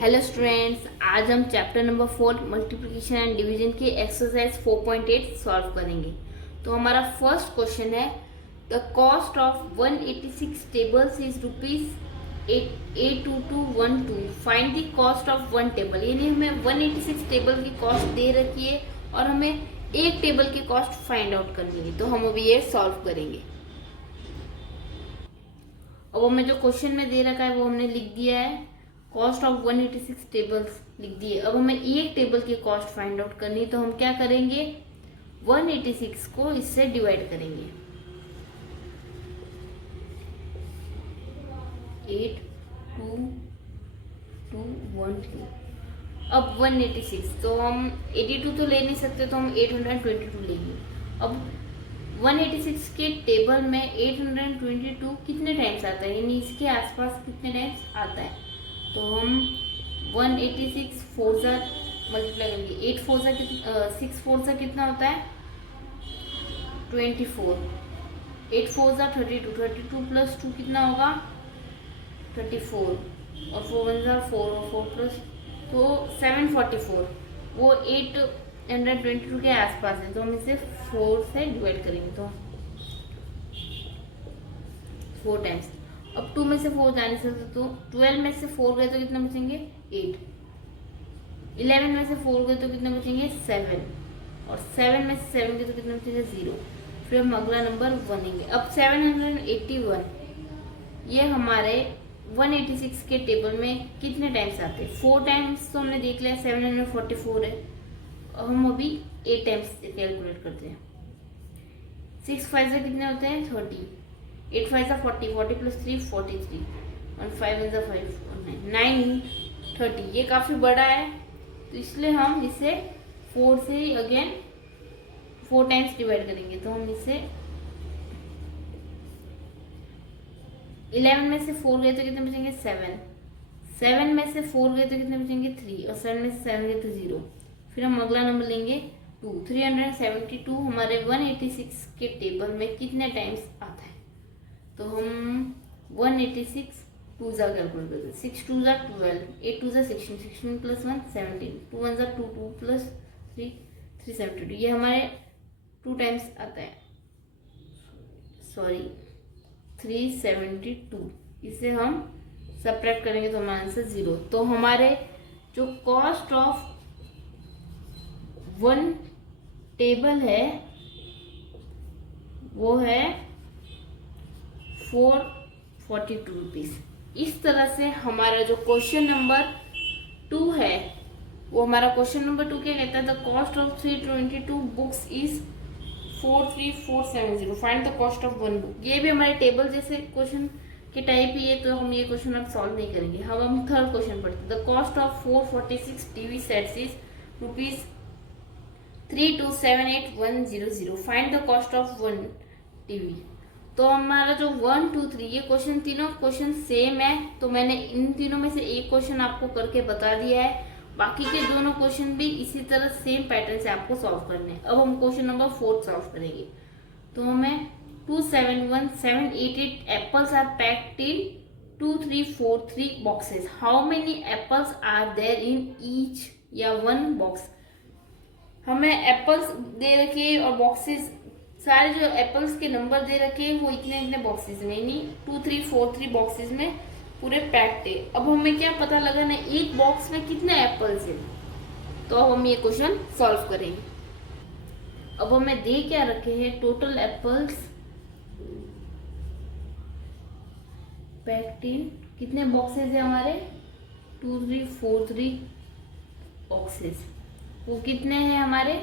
Hello students, आज हम chapter number 4 multiplication and division की एक्सरसाइज 4.8 सॉल्व करेंगे। तो हमारा फर्स्ट क्वेश्चन है, the cost of 186 tables is rupees 82212। Find the cost of one table. यानी हमें 186 टेबल की कॉस्ट दे रखी है और हमें एक टेबल की कॉस्ट फाइंड आउट करनी है। तो हम अभी ये सॉल्व करेंगे। अब हमें जो क्वेश्चन में दे रखा है वो हमने लिख दिया है, कॉस्ट ऑफ 186 टेबल्स लिख दिए। अब हमें एक टेबल की कॉस्ट फाइंड आउट करनी है। तो हम क्या करेंगे, 186 को इससे डिवाइड करेंगे। 8 2 2 1 3। अब 186 तो हम 82 तो ले नहीं सकते, तो हम 822 लेंगे। अब 186 के टेबल में 822 कितने टाइम्स आता है, यानी इसके आसपास कितने टाइम्स आता है। तो हम 186 फोर सा मल्टीप्लाई करेंगे। 8 फोर सा 6 फोर सा कितना होता है 24। 8 फोर सा 32, 32 प्लस 2 कितना होगा 34, और 4 वन सा 4 और 4 प्लस तो 744। वो 822 के आसपास है, तो हम इसे 4 से डिवाइड करेंगे। तो 4 टाइम्स। अब 2 में से 4 जा नहीं सकते, तो 12 में से 4 गए तो कितना बचेंगे 8। 11 में से 4 गए तो कितना बचेंगे 7, और 7 में से 7 गए तो कितना बचेगा 0। फिर हम अगला नंबर 1 लेंगे। अब 781 ये हमारे 186 के टेबल में कितने टाइम्स आते हैं। 4 टाइम्स तो हमने देख लिया, 744 है। और हम अभी 8 टाइम्स कैलकुलेट करते हैं। 6 5 से कितने होते हैं 30, 8 5 सा 40, 40 प्लस 3 43, और 5 वन सा 5 और 9 30। ये काफ़ी बड़ा है, तो इसलिए हम इसे 4 से अगेन 4 टाइम्स डिवाइड करेंगे। तो हम इसे 11 में से 4 गए तो कितने बचेंगे 7, 7 में से 4 गए तो कितने बचेंगे 3, और 7 में से 7 गए तो 0। फिर हम अगला नंबर लेंगे 2। 372 हमारे 186 के टेबल में कितने टाइम्स आता है। तो हम 186 2 ज़ा कैलकुलेट करते हैं। 6 2 ज़ा 12, 8 2 ज़ा 16, 16 प्लस 1 17, 2 1 ज़ा 2, 2 प्लस 3 372। ये हमारे 2 टाइम्स आता है, सॉरी 372। इसे हम सब्ट्रैक्ट करेंगे तो हमारा आंसर 0। तो हमारे जो कॉस्ट ऑफ वन टेबल है वो है 442 रुपीज। इस तरह से हमारा जो क्वेश्चन नंबर 2 है वो हमारा क्वेश्चन नंबर 2 क्या कहता है, the cost of 322 books is 43470। Find the cost of one book. ये भी हमारे टेबल जैसे क्वेश्चन के टाइप ही है, तो हम ये क्वेश्चन अब सॉल्व नहीं करेंगे। हम थर्ड क्वेश्चन पढ़ते हैं। The cost of 446 TV sets is rupees 3278100। Find the cost of one TV. तो हमारा जो 1 2 3 ये क्वेश्चन तीनों क्वेश्चन सेम है, तो मैंने इन तीनों में से एक क्वेश्चन आपको करके बता दिया है। बाकी के दोनों क्वेश्चन भी इसी तरह सेम पैटर्न से आपको सॉल्व करने हैं। अब हम क्वेश्चन नंबर 4 सॉल्व करेंगे। तो हमें 271788 apples are packed in 2343 boxes. How many apples are there in each या वन बॉक्स। हमें एप्पल्स दे रखे और बॉक्सेस, सारे जो एप्पल्स के नंबर दे रखे वो इतने इतने बॉक्सेस में, यानी 2343 बॉक्सेस में पूरे पैक्ड है। अब हमें क्या पता लगाना है एक बॉक्स में कितने एप्पल्स है। तो अब हम ये क्वेश्चन सॉल्व करेंगे। अब हमें दे क्या रखे हैं, टोटल एप्पल्स पैक्ड इन कितने बॉक्सेस है हमारे 2343 बॉक्सेस। वो कितने हैं हमारे,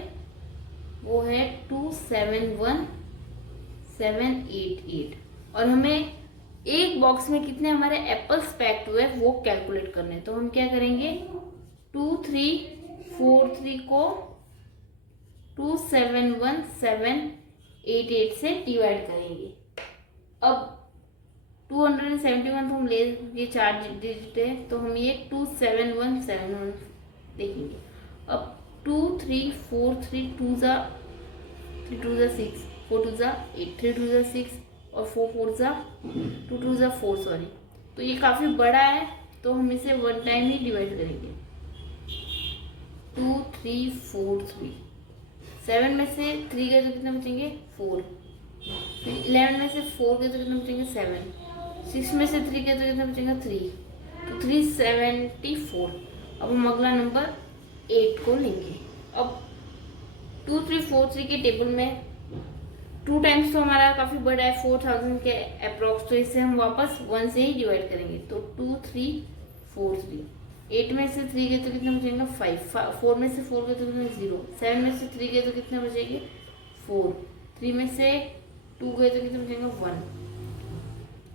वो है 271788। और हमें एक बॉक्स में कितने हमारे एप्पल्स पैक्ड हुए वो कैलकुलेट करने हैं। तो हम क्या करेंगे, 2343 को 271788 से डिवाइड करेंगे। अब 271 तो हम ले, ये 4 डिजिट है, तो हम ये 27171 देखेंगे। अब 2 3 4 3 2 ज़ा 3 2 ज़ा 6, 4 2 ज़ा 8, 3 2 ज़ा 6 और 4 4 ज़ा 2 2 ज़ा 4, सॉरी। तो ये काफ़ी बड़ा है, तो हम इसे 1 टाइम ही डिवाइड करेंगे। 2 3 4 3। 7 में से 3 गए तो कितने बचेंगे 4। फिर 11 में से 4 गए तो कितने बचेंगे 7। 6 में से 3 गए तो कितने बचेंगे 3। तो 374। अब हम अगला नंबर 8 को लेंगे। अब 2 3 4 3 के टेबल में 2 टाइम्स तो हमारा काफ़ी बड़ा है 4000 के अप्रॉक्स, तो इसे हम वापस 1 से ही डिवाइड करेंगे। तो 2 3 4 3। 8 में से 3 गए तो कितना बचेगा 5। 4 में से 4 गए तो कितना 0। 7 में से 3 गए तो कितना बचेंगे 4। 3 में से 2 गए तो कितना बचेगा 1।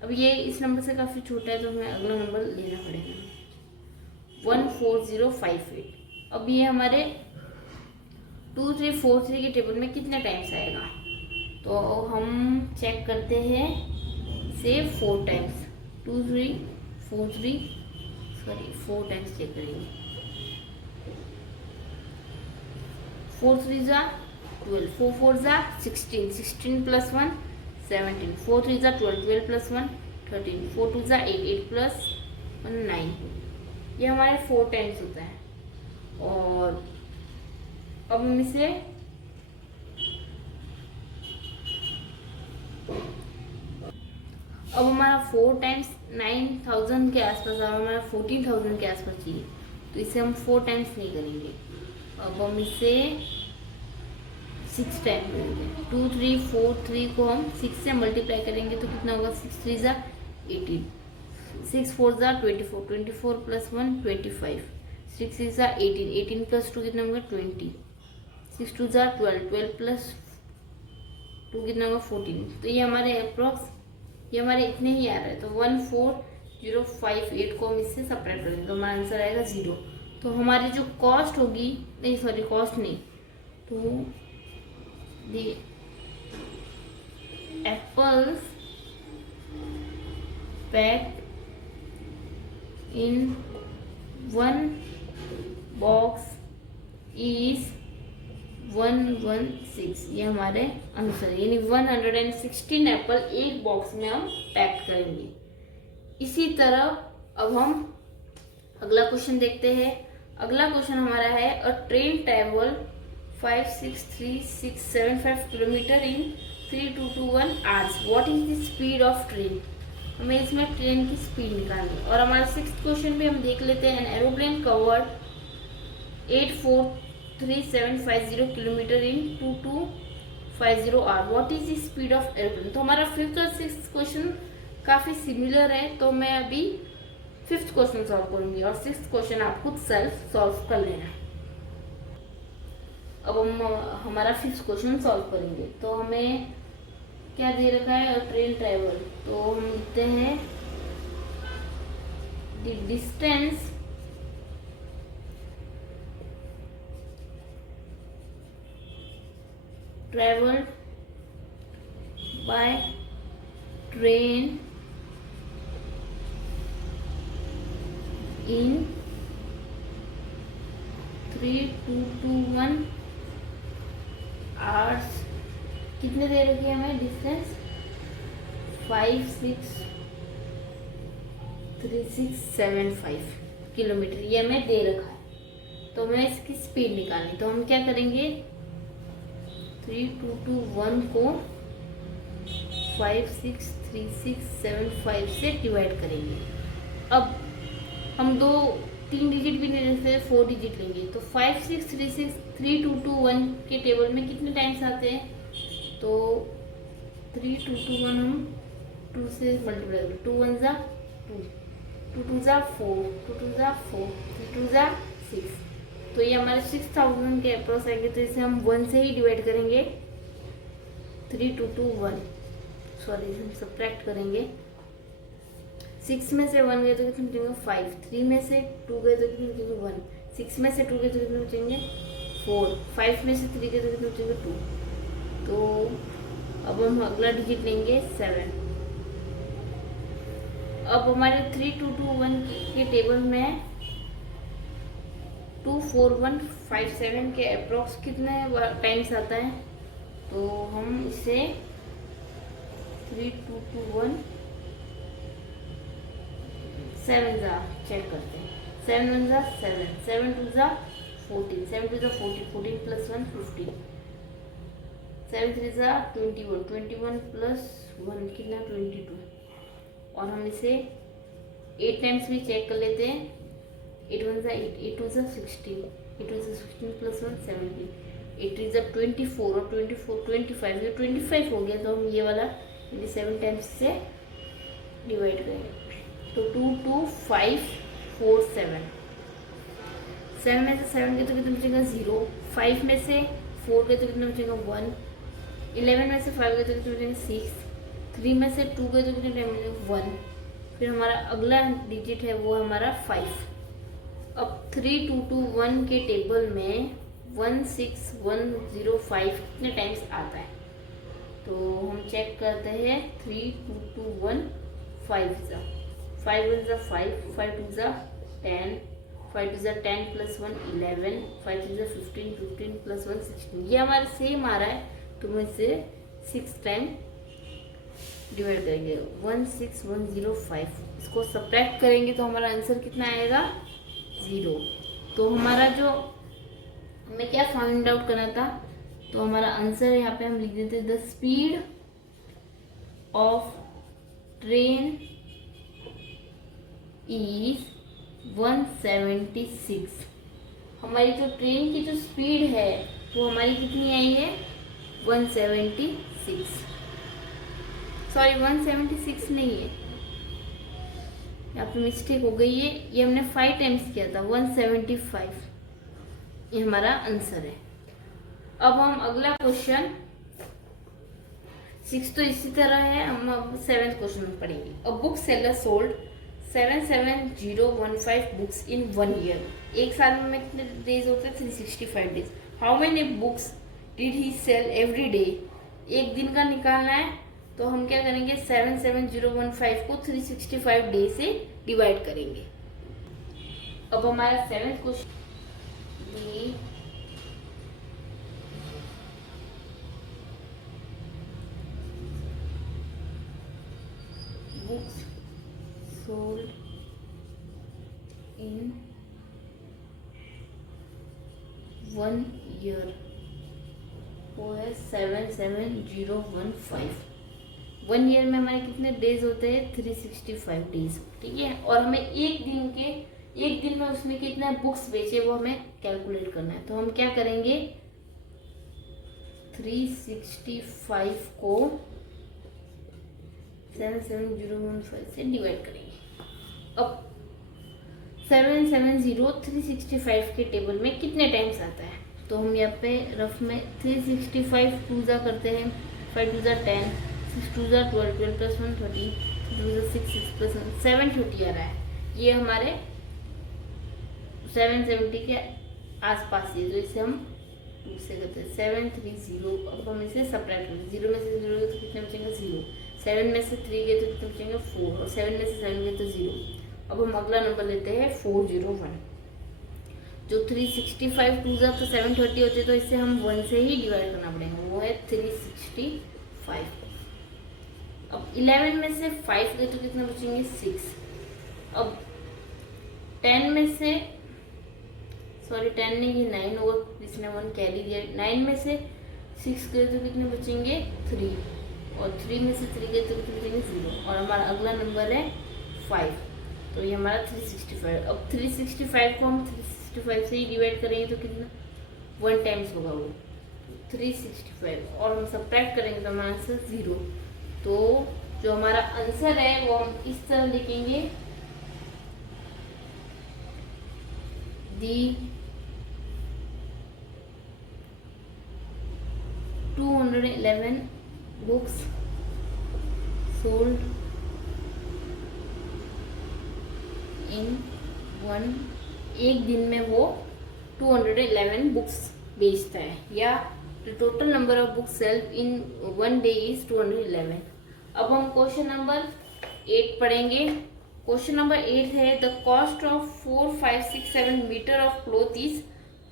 अब ये इस नंबर से काफ़ी छोटा है तो हमें अगला नंबर लेना पड़ेगा 14058। अब ये हमारे 2 3 4 3 के टेबल में कितने टाइम्स आएगा, तो हम चेक करते हैं से 4 टाइम्स। 2 3 4 3 सॉरी 4 टाइम्स चेक करेंगे। 4 3 जा 12, 4 4 जा 16, 16 प्लस 1 17, 4 3 जा 12, 12 प्लस 1 13, 4 2 जा 8, 8 प्लस 1 9। ये हमारे 4 टाइम्स होता है। और अब हम इसे अब हमारा 4 टाइम्स 9000 के आसपास और हमारा 14000 के आसपास चाहिए, तो इसे हम 4 टाइम्स नहीं करेंगे। अब हम इसे 6 टाइम्स करेंगे। 2 3 4 3 को हम 6 से मल्टीप्लाई करेंगे तो कितना होगा 6 3 जा 18, 6 4 जा 24, 24 प्लस 1 25, 6 6 जा 18, 18 प्लस 2 कितना होगा 20, 6 2 जा 12, 12 प्लस 2 कितना होगा 14। तो ये हमारे अप्रॉक्स ये हमारे इतने ही आ रहा है। तो 14058 को हम इससे सपरेट करेंगे तो हमारा आंसर आएगा 0। तो हमारी जो कॉस्ट होगी, नहीं सॉरी कॉस्ट नहीं, तो the apples packed in 1 box is 116। ये हमारे अनुसार यानी 116 एप्पल एक बॉक्स में हम पैक करेंगे। इसी तरह अब हम अगला क्वेश्चन देखते हैं। अगला क्वेश्चन हमारा है अ train travel 56375 kilometre in 3221 hours, what is the speed of train. हमें इसमें ट्रेन की स्पीड निकालनी है। और हमारा 6th क्वेश्चन भी हम देख लेते हैं। An aeroplane covered 843,750 kilometre in 2250 hour, what is the speed of aeroplane. तो हमारा 5th और 6th क्वेश्चन काफ़ी सिमिलर है, तो मैं अभी 5th क्वेश्चन सॉल्व करूंगी और 6th क्वेश्चन आप खुद सेल्फ सॉल्व कर लेना। अब हम हमारा 5th क्वेश्चन सॉल्व करेंगे। तो हमें क्या दे रखा है ट्रेन ट्रेवल, तो हम लिखते हैं the distance traveled by train in 3221 hours. कितने दे रखी है हमें डिस्टेंस 563,675 किलोमीटर, ये हमें दे रखा है। तो हमें इसकी स्पीड निकालनी, तो हम क्या करेंगे 3221 को 563,675 से डिवाइड करेंगे। अब हम 3 डिजिट भी नहीं रखते, 4 डिजिट लेंगे। तो 5636321 के टेबल में कितने टाइम्स आते हैं, तो 3221 हम 2 से मल्टीप्लाई करें। 2 1 जा 2, 2 2 जा 4, 2 2 जा 4, 3 2 जा 6। तो ये हमारे 6000 के अप्रॉक्स आएंगे, तो इसे हम 1 से ही डिवाइड करेंगे। 3221 सॉरी हम सब्ट्रैक्ट करेंगे। 6 में से 1 गए तो कितने बचेंगे 5, 3 में से 2 गए तो कितने बचेंगे 1, 6 में से 2 गए तो कितने बचेंगे 4, 5 में से 3 गए तो कितने बचेंगे 2। तो अब हम अगला डिजिट लेंगे 7। अब हमारे 3221 के टेबल में 24157 के अप्रॉक्स कितने टाइम्स आता है, तो हम इसे 3221 7 जा चेक करते हैं, 7 1 जा 7, 7 2 जा 14, 7 2 जा 40, 14 प्लस 1 15, 7 3 जा 21, 21 प्लस 1 कितना 22। और हम इसे 8 टाइम्स भी चेक कर लेते हैं, 8 1 जा 8, 8 2 जा 16, 8 2 जा 16 प्लस 1 17, 8 3 जा 24 और 24 25, ये 25 हो गया। तो हम ये वाला 7 टाइम्स से डिवाइड करेंगे, तो 2 2 5 4 7, 7 में से 7 गए तो कितना बचेगा 0, 5 में से 4 गए तो कितना बचेगा 1, 11 में से 5 गए तो कितना बचेगा 6, 3 में से 2 गए तो कितना टाइम बचेगा 1, फिर हमारा अगला डिजिट है वो हमारा 5। अब 3 2 2 1 के टेबल में 1 6 1 0 5 कितने टाइम्स आता है, तो हम चेक करते हैं 3 2 2 1 5 जा 5 1 जा 5, 5 2 जा 10, 5 2 जा 10 प्लस 1 11, 5 2 जा 15, 15 प्लस 1 16, ये हमारा सेम आ रहा है। तो हम इसे 6 टाइम डिवाइड करेंगे, 1 6 1 0 5, इसको सब्ट्रैक्ट करेंगे तो हमारा आंसर कितना आएगा 0। तो हमारा जो हमें क्या फाइंड आउट करना था, तो हमारा आंसर यहाँ पे हम लिख देते the speed of train is 176। हमारी जो ट्रेन की जो स्पीड है वो हमारी कितनी आई है 176, सॉरी 176 नहीं है, यहाँ पे मिस्टेक हो गई है, ये हमने 5 टाइम्स किया था 175, ये हमारा आंसर है। अब हम अगला क्वेश्चन 6 तो इसी तरह है, हम अब 7th क्वेश्चन में पढ़ेंगे। A book seller sold 77015 books in 1 year. एक साल में कितने डेज होते हैं 365 days. How many books did he sell every day. एक दिन का निकालना है तो हम क्या करेंगे 77015 को 365 डे से डिवाइड करेंगे। अब हमारा 7th question books sold in 1 year वो है 77015। 1 ईयर में हमारे कितने डेज होते हैं 365 डेज, ठीक है। और हमें एक दिन में उसने कितने बुक्स बेचे वो हमें कैलकुलेट करना है। तो हम क्या करेंगे 365 को 77015 से डिवाइड करेंगे। अब 770 के टेबल में कितने टाइम्स आता है, तो हम यहाँ पे रफ में 365 2 जा करते हैं, 5 2 जा 10, 6 2 जा 12, 12 प्लस 1 30, 2 जा 6, 6 प्लस 1 730 आ रहा है। ये हमारे 770 के आसपास ही है, तो इसे हम 2 से करते हैं 730। अब हम इसे सब्ट्रैक्ट करेंगे, 0 में से 0 गए तो कितने बचेंगे 0, 7 में से 3 गए तो कितने बचेंगे 4, और 7 में से 7 गए तो 0। अब हम अगला नंबर लेते हैं 401। जो 365 2 जा तो 730 होते, तो इससे हम 1 से ही डिवाइड करना पड़ेगा, वो है 365। अब 11 में से 5 गए तो कितने बचेंगे 6। अब 10 में से 10 नहीं, ये 9 होगा, इसने 1 कैरी दिया। 9 में से 6 गए तो कितने बचेंगे 3, और 3 में से 3 गए तो कितने बचेंगे 0, और हमारा अगला नंबर है 5, तो ये हमारा 365। अब 365 को हम 365 से ही डिवाइड करेंगे तो कितना 1 टाइम्स होगा वो 365, और हम सब्ट्रैक्ट करेंगे तो हमारा आंसर 0। तो जो हमारा आंसर है वो हम इस तरह लिखेंगे, दी 211 बुक्स सोल्ड इन 1, एक दिन में वो 211 बुक्स बेचता है, या the total number of books sailed in 1 day is 211। अब हम क्वेश्चन नंबर 8 पढ़ेंगे। क्वेश्चन नंबर 8 है the cost of 4 5 6 7 metre of cloth is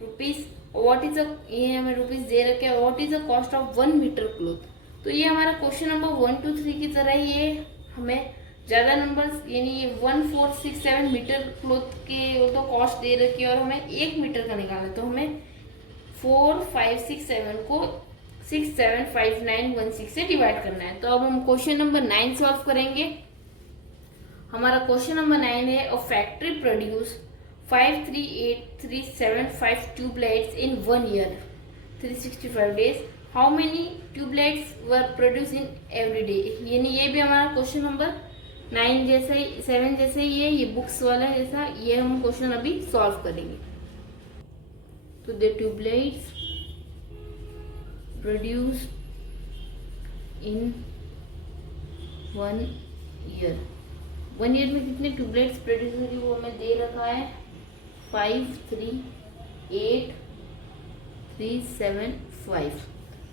rupees, what is ये हमें रुपीज दे रखे हैं, what is the cost of 1 metre cloth. तो ये हमारा क्वेश्चन नंबर 1 2 3 की तरह ये हमें ज़्यादा नंबर्स यानी 1467 मीटर क्लॉथ के वो तो कॉस्ट दे रखी है और हमें 1 मीटर का निकालना है, तो हमें 4567 को 675916 से डिवाइड करना है। तो अब हम क्वेश्चन नंबर 9 सॉल्व करेंगे। हमारा क्वेश्चन नंबर 9 है, a factory produce 538,375 tubelights in 1 year 365 days, how many tubelights were produce in every day. यानी ये भी हमारा क्वेश्चन नंबर 9 जैसा ही 7 जैसे ही है, ये बुक्स वाला जैसा, ये हम क्वेश्चन अभी सॉल्व करेंगे। तो the tubelights produce in 1 year, 1 year में कितने ट्यूबलाइट्स प्रोड्यूस होगी वो हमें दे रखा है 538,375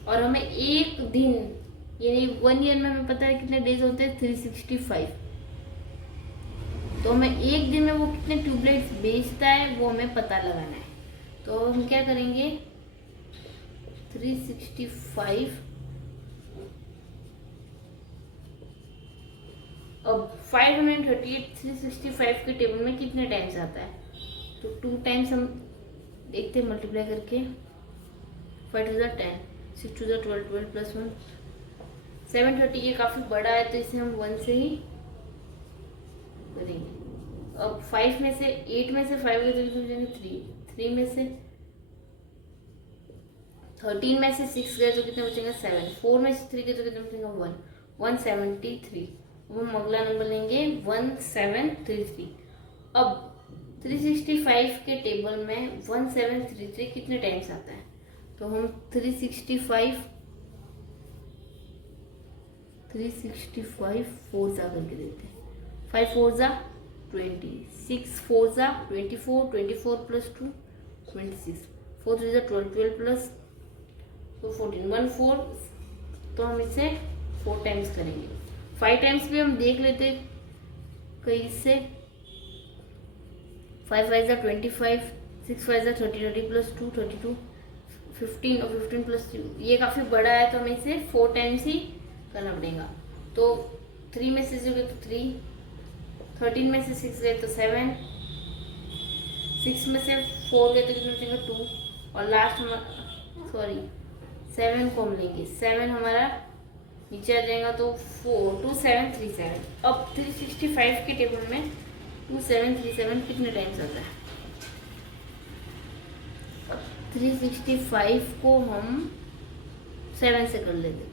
और हमें एक दिन यानी 1 ईयर में हमें पता है कितने डेज होते हैं 365, तो हमें एक दिन में वो कितने ट्यूबलाइट्स बेचता है वो हमें पता लगाना है। तो हम क्या करेंगे 365, अब 538 365 के टेबल में कितने टाइम्स आता है, तो 2 टाइम्स हम देखते हैं मल्टीप्लाई करके, 5 टू 10, 6 टू 12, 12 प्लस 1 730, ये काफ़ी बड़ा है तो इसे हम 1 से ही करेंगे। अब 5 में से 8 में से 5 गए तो कितने बचेंगे 3 में से 13 में से 6 गए तो कितने बचेंगे 7, 4 में से 3 गए तो कितने बचेंगे 1, 173। अब हम अगला नंबर लेंगे 1733। अब 365 के टेबल में 1733 कितने टाइम्स आता है, तो हम 365 4 जा करके देते हैं, 5 4 जा 20, 6 4 जा 24, 24 प्लस 2 26, 4 3 जा 12, 12 प्लस 14, 1 4, तो हम इसे 4 टाइम्स करेंगे। 5 टाइम्स भी हम देख लेते कहीं से, 5 5 जा 25, 6 5 जा 30, 30 प्लस 2 32, 15 और 15 प्लस 2, ये काफ़ी बड़ा है तो हमें इसे 4 टाइम्स ही करना पड़ेगा। तो 3 में से 0 गए तो 3, 13 में से 6 गए तो 7, 6 में से 4 गए तो कितने बचेंगे 2, और लास्ट में 7 को हम लेंगे, 7 हमारा नीचे आ जाएगा तो 2737। अब 365 के टेबल में 2737 कितने टाइम्स आता है, 365 को हम 7 से कर लेते,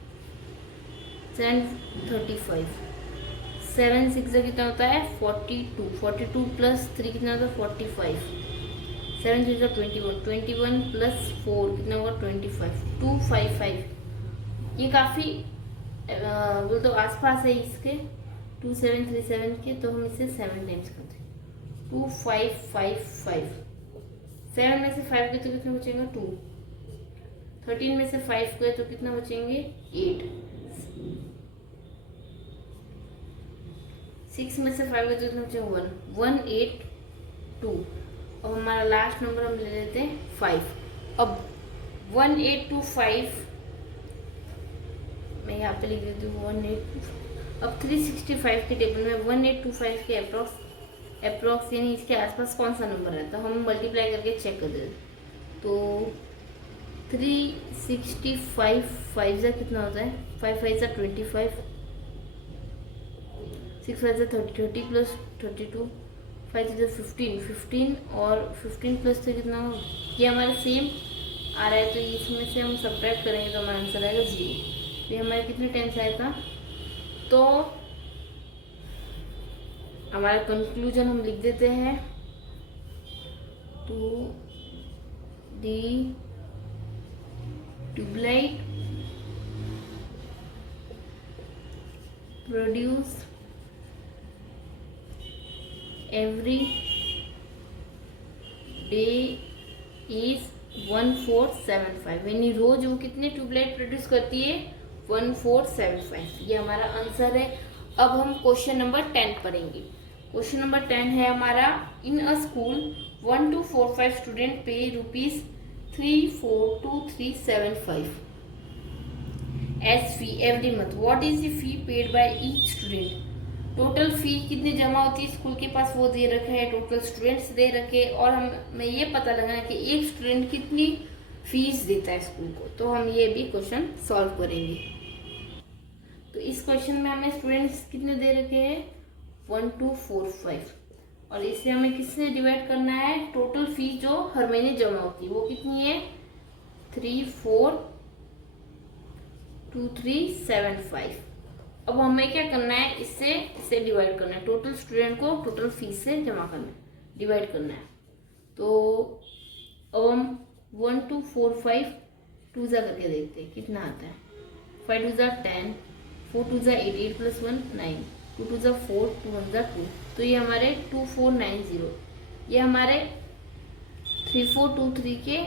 735, 7 6 से कितना होता है 42, 42 प्लस 3 कितना होता है 45, 7 3 21, 21 प्लस 4 कितना होगा 25, 255। ये काफ़ी बोल तो आसपास है इसके 2737 के, तो हम इसे 7 टाइम्स करते हैं, 2555। 7 में से 5 गए तो कितने बचेंगे 2, 13 में से 5 गए तो कितना बचेंगे 8, 6 में से 5 गए तो कितना बचेंगे 1, 182। अब हमारा लास्ट नंबर हम ले लेते हैं 5। अब 1825 मैं यहाँ पे लिख देती हूँ 182। अब 365 के टेबल में 1825 के अप्रॉक्स यानी इसके आसपास कौन सा नंबर रहता है, हम मल्टीप्लाई करके चेक कर देते। तो 365 5 जा कितना होता है 5 5 जा 25, 6 5 जा 30, 30 प्लस 32, 5 जा 15, 15 और 15 प्लस 3 कितना होगा, ये हमारे सेम आ रहा है तो इसमें से हम सब्ट्रैक्ट करेंगे तो हमारा आंसर आएगा 0। ये हमारे कितने टाइम्स आएगा, तो हमारा कंक्लूजन हम लिख देते हैं, to the tubelight produce every day is 1475, यानी रोज वो कितने ट्यूबलाइट प्रोड्यूस करती है 1475, ये हमारा आंसर है। अब हम क्वेश्चन नंबर 10 पढ़ेंगे। क्वेश्चन नंबर 10 है हमारा, इन अ स्कूल 1 to 4 5 स्टूडेंट पे ₹342,375 as fee every month. What is the fee paid by each student? Total fee कितनी जमा होती है स्कूल के पास वो दे रखा है, टोटल स्टूडेंट्स दे रखे, और हमें ये पता लगाना है कि एक स्टूडेंट कितनी फीस देता है स्कूल को। तो हम ये भी क्वेश्चन सॉल्व करेंगे। तो इस क्वेश्चन में हमें स्टूडेंट्स कितने दे रखे हैं 1 2 4 5, और इसे हमें किससे डिवाइड करना है, टोटल फीस जो हर महीने जमा होती है वो कितनी है 3 4 2 3 7 5। अब हमें क्या करना है, इससे डिवाइड करना है, टोटल स्टूडेंट को टोटल फीस से जमा करना है, डिवाइड करना है। तो अब हम 1 2 4 5 2 जा करके देखते हैं कितना आता है। 5 2 10, 4 2 8, 8 + 1 9, 2 2 4, 2 1 2। तो ये हमारे 2490, ये हमारे 3423 के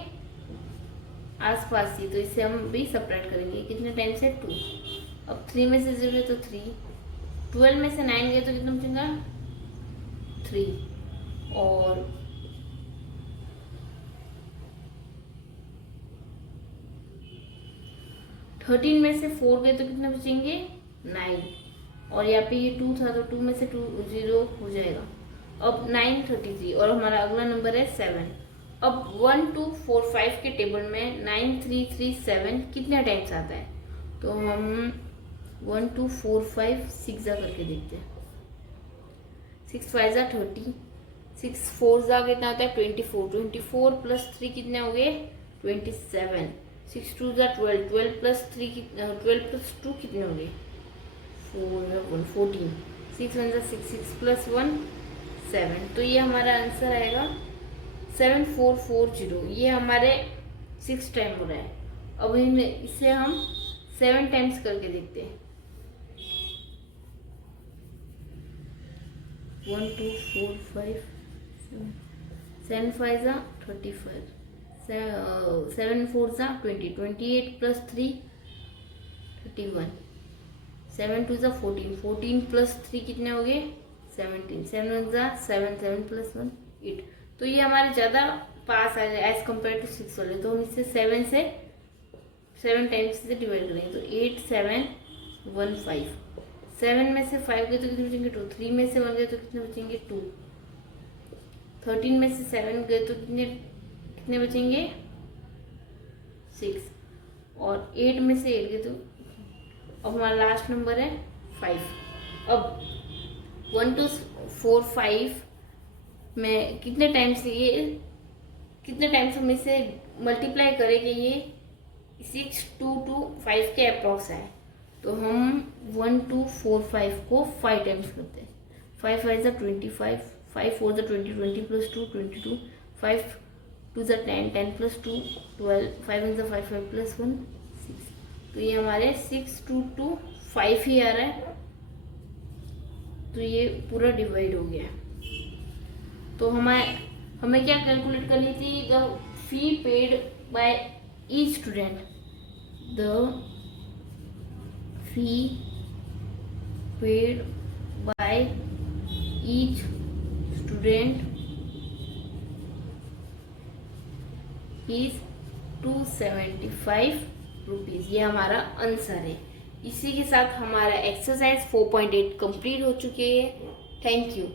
आसपास ही। तो इसे हम भी सब्ट्रैक्ट करेंगे, कितने टाइम से 2। अब 3 में से 0 है तो 3, 12 में से 9 गए तो कितना बचेगा 3, और 13 में से 4 गए तो कितने बचेंगे 9, और यहाँ पे ये 2 था तो 2 में से 2 0 हो जाएगा। अब 9 33, और हमारा अगला नंबर है 7। अब 1 2 4 5 के टेबल में 9 3 3 7 कितने टाइम्स आता है, तो हम 1 2 4 5 6 जा करके देखते हैं। 6 5 जा 30, 6 4 जा कितना आता है 24, 24 + 3 कितने हो गए 27, 6 2 जा 12, 12 + 3 12 + 2 कितने हो गए 4 14, 6 1 जा 6, 6 + 1 7। तो ये हमारा आंसर आएगा 7440। ये हमारे 6 टाइम हो रहा है। अब इसे हम 7 टाइम्स करके देखते हैं। 1 2 4 5 7 5 जा 35, 7 4 जा 20, 28 + 3 31, 7 2 जा 14, 14 + 3 कितने हो गए 17, 7 1 जा 7, 7 + 1 8। तो ये हमारे ज़्यादा पास आ जाए एज कम्पेयर टू 6 वाले। तो हम इसे 7 टाइम्स से डिवाइड करेंगे। तो 8 7 1 5, 7 में से 5 गए तो कितने बचेंगे 2, 3 में से 1 गए तो कितने बचेंगे 2, 13 में से 7 गए तो कितने बचेंगे 6, और 8 में से 8 गए तो अब हमारा लास्ट नंबर है 5। अब 1 2 4 5 में कितने टाइम्स हम इसे मल्टीप्लाई करेंगे, ये 6 2 2 5 के अप्रॉक्स है। तो हम 1 2 4 5 को 5 टाइम्स करते हैं। 5 5 जा 25, 5 4 जा 20, 20 + 2 22, 5 2 जा 10, 10 + 2 12, 5 1 जा 5, 5 + 1 6। तो ये हमारे 6 2 2 5 ही आ रहा है। तो ये पूरा डिवाइड हो गया। तो हमें क्या कैलकुलेट करनी थी, the fee paid by each student, the fee paid by each student is 275 rupees. ये हमारा आंसर है। इसी के साथ हमारा एक्सरसाइज 4.8 कंप्लीट हो चुकी है। Thank you.